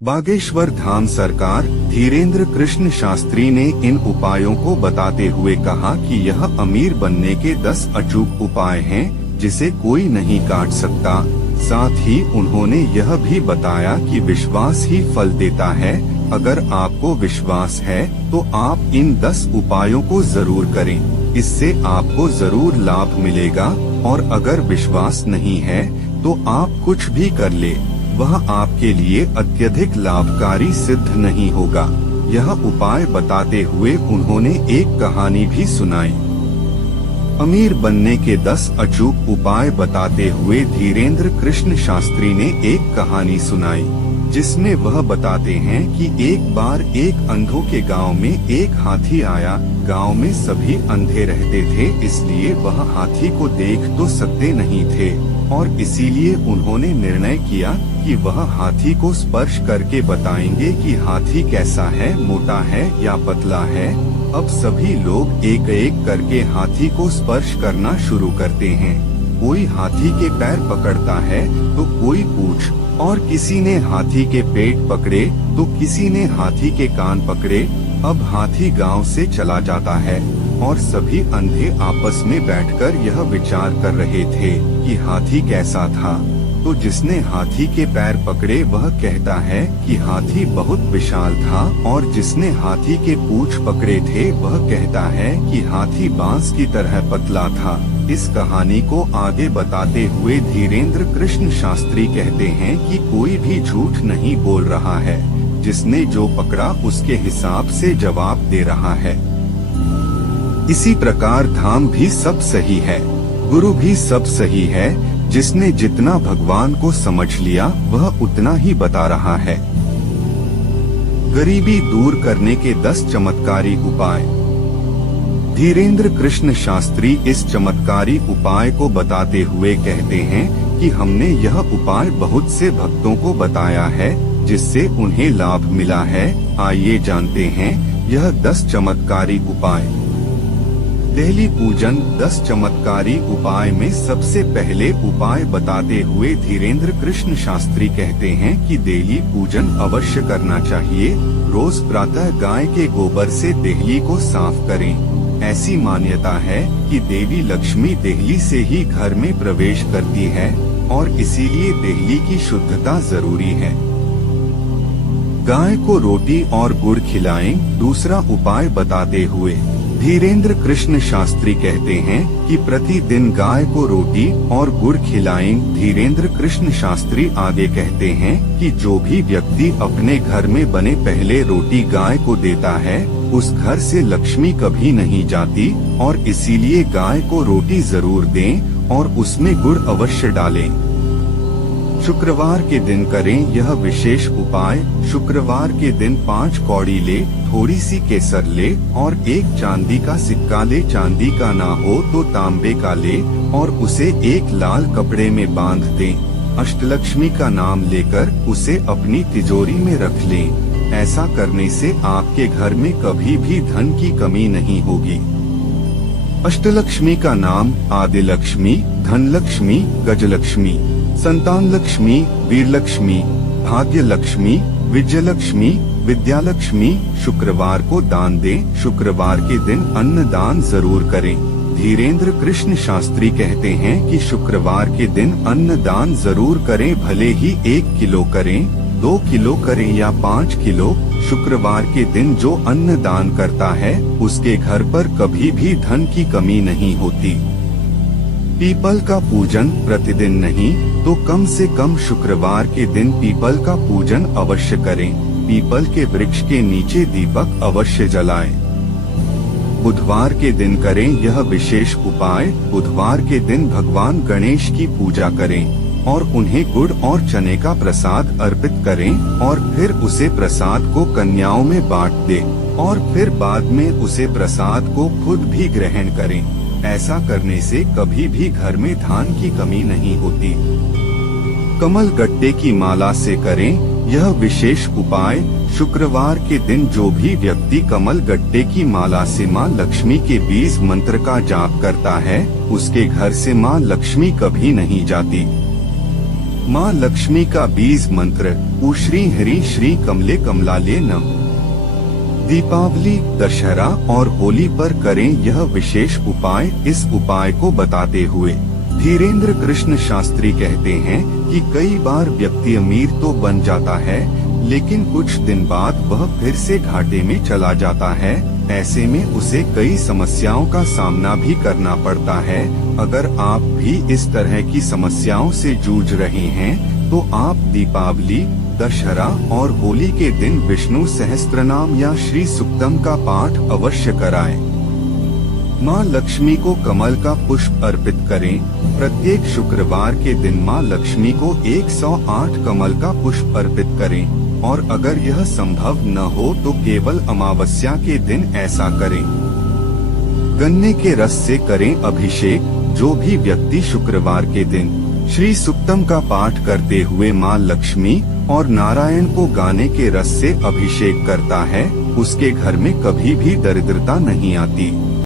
बागेश्वर धाम सरकार धीरेन्द्र कृष्ण शास्त्री ने इन उपायों को बताते हुए कहा कि यह अमीर बनने के 10 अचूक उपाय हैं जिसे कोई नहीं काट सकता। साथ ही उन्होंने यह भी बताया कि विश्वास ही फल देता है। अगर आपको विश्वास है तो आप इन 10 उपायों को जरूर करें, इससे आपको जरूर लाभ मिलेगा। और अगर विश्वास नहीं है तो आप कुछ भी कर ले, वह आपके लिए अत्यधिक लाभकारी सिद्ध नहीं होगा। यह उपाय बताते हुए उन्होंने एक कहानी भी सुनाई। अमीर बनने के 10 अचूक उपाय बताते हुए धीरेन्द्र कृष्ण शास्त्री ने एक कहानी सुनाई, जिसमें वह बताते हैं कि एक बार एक अंधों के गांव में एक हाथी आया। गांव में सभी अंधे रहते थे, इसलिए वह हाथी को देख तो सकते नहीं थे और इसीलिए उन्होंने निर्णय किया कि वह हाथी को स्पर्श करके बताएंगे कि हाथी कैसा है, मोटा है या पतला है। अब सभी लोग एक एक करके हाथी को स्पर्श करना शुरू करते हैं। कोई हाथी के पैर पकड़ता है तो कोई पूंछ, और किसी ने हाथी के पेट पकड़े तो किसी ने हाथी के कान पकड़े। अब हाथी गांव से चला जाता है और सभी अंधे आपस में बैठकर यह विचार कर रहे थे कि हाथी कैसा था। तो जिसने हाथी के पैर पकड़े वह कहता है कि हाथी बहुत विशाल था, और जिसने हाथी के पूंछ पकड़े थे वह कहता है कि हाथी बांस की तरह पतला था। इस कहानी को आगे बताते हुए धीरेन्द्र कृष्ण शास्त्री कहते हैं कि कोई भी झूठ नहीं बोल रहा है, जिसने जो पकड़ा उसके हिसाब से जवाब दे रहा है। इसी प्रकार धाम भी सब सही है, गुरु भी सब सही है। जिसने जितना भगवान को समझ लिया वह उतना ही बता रहा है। गरीबी दूर करने के 10 चमत्कारी उपाय। धीरेन्द्र कृष्ण शास्त्री इस चमत्कारी उपाय को बताते हुए कहते हैं कि हमने यह उपाय बहुत से भक्तों को बताया है, जिससे उन्हें लाभ मिला है। आइए जानते हैं यह 10 चमत्कारी उपाय। देहली पूजन। 10 चमत्कारी उपाय में सबसे पहले उपाय बताते हुए धीरेन्द्र कृष्ण शास्त्री कहते हैं कि देहली पूजन अवश्य करना चाहिए। रोज प्रातः गाय के गोबर से देहली को साफ करें। ऐसी मान्यता है कि देवी लक्ष्मी देहली से ही घर में प्रवेश करती है और इसीलिए देहली की शुद्धता जरूरी है। गाय को रोटी और गुड़ खिलाएं। दूसरा उपाय बताते हुए धीरेन्द्र कृष्ण शास्त्री कहते हैं कि प्रतिदिन गाय को रोटी और गुड़ खिलाएं। धीरेन्द्र कृष्ण शास्त्री आगे कहते हैं कि जो भी व्यक्ति अपने घर में बने पहले रोटी गाय को देता है, उस घर से लक्ष्मी कभी नहीं जाती, और इसीलिए गाय को रोटी जरूर दें और उसमें गुड़ अवश्य डालें। शुक्रवार के दिन करें यह विशेष उपाय। शुक्रवार के दिन 5 कौड़ी ले, थोड़ी सी केसर ले और एक चांदी का सिक्का ले। चांदी का ना हो तो तांबे का ले और उसे एक लाल कपड़े में बांध दें। अष्टलक्ष्मी का नाम लेकर उसे अपनी तिजोरी में रख लें। ऐसा करने से आपके घर में कभी भी धन की कमी नहीं होगी। अष्टलक्ष्मी का नाम आदिलक्ष्मी, धनलक्ष्मी, गजलक्ष्मी, संतान लक्ष्मी, वीरलक्ष्मी, भाग्यलक्ष्मी, विजयलक्ष्मी, विद्यालक्ष्मी। शुक्रवार को दान दें। शुक्रवार के दिन अन्न दान जरूर करें। धीरेन्द्र कृष्ण शास्त्री कहते हैं कि शुक्रवार के दिन अन्न दान जरूर करें, भले ही 1 किलो करें, 2 किलो करें या 5 किलो। शुक्रवार के दिन जो अन्न दान करता है उसके घर पर कभी भी धन की कमी नहीं होती। पीपल का पूजन प्रतिदिन नहीं तो कम से कम शुक्रवार के दिन पीपल का पूजन अवश्य करें। पीपल के वृक्ष के नीचे दीपक अवश्य जलाएं। बुधवार के दिन करें यह विशेष उपाय। बुधवार के दिन भगवान गणेश की पूजा करें और उन्हें गुड़ और चने का प्रसाद अर्पित करें और फिर उसे प्रसाद को कन्याओं में बांट दें और फिर बाद में उसे प्रसाद को खुद भी ग्रहण करें। ऐसा करने से कभी भी घर में धान की कमी नहीं होती। कमल गट्टे की माला से करें यह विशेष उपाय। शुक्रवार के दिन जो भी व्यक्ति कमल गट्टे की माला से मां लक्ष्मी के 20 मंत्र का जाप करता है, उसके घर से मां लक्ष्मी कभी नहीं जाती। माँ लक्ष्मी का बीज मंत्र उ श्री हरि श्री कमले कमलाले नमः। दीपावली, दशहरा और होली पर करें यह विशेष उपाय। इस उपाय को बताते हुए धीरेन्द्र कृष्ण शास्त्री कहते हैं कि कई बार व्यक्ति अमीर तो बन जाता है, लेकिन कुछ दिन बाद वह फिर से घाटे में चला जाता है। ऐसे में उसे कई समस्याओं का सामना भी करना पड़ता है। अगर आप भी इस तरह की समस्याओं से जूझ रहे हैं तो आप दीपावली, दशहरा और होली के दिन विष्णु सहस्त्रनाम या श्री सूक्तम का पाठ अवश्य कराएं। माँ लक्ष्मी को कमल का पुष्प अर्पित करें। प्रत्येक शुक्रवार के दिन माँ लक्ष्मी को 108 कमल का पुष्प अर्पित करें और अगर यह संभव न हो तो केवल अमावस्या के दिन ऐसा करें। गन्ने के रस से करें अभिषेक। जो भी व्यक्ति शुक्रवार के दिन श्री सूक्तम का पाठ करते हुए माँ लक्ष्मी और नारायण को गाने के रस से अभिषेक करता है, उसके घर में कभी भी दरिद्रता नहीं आती।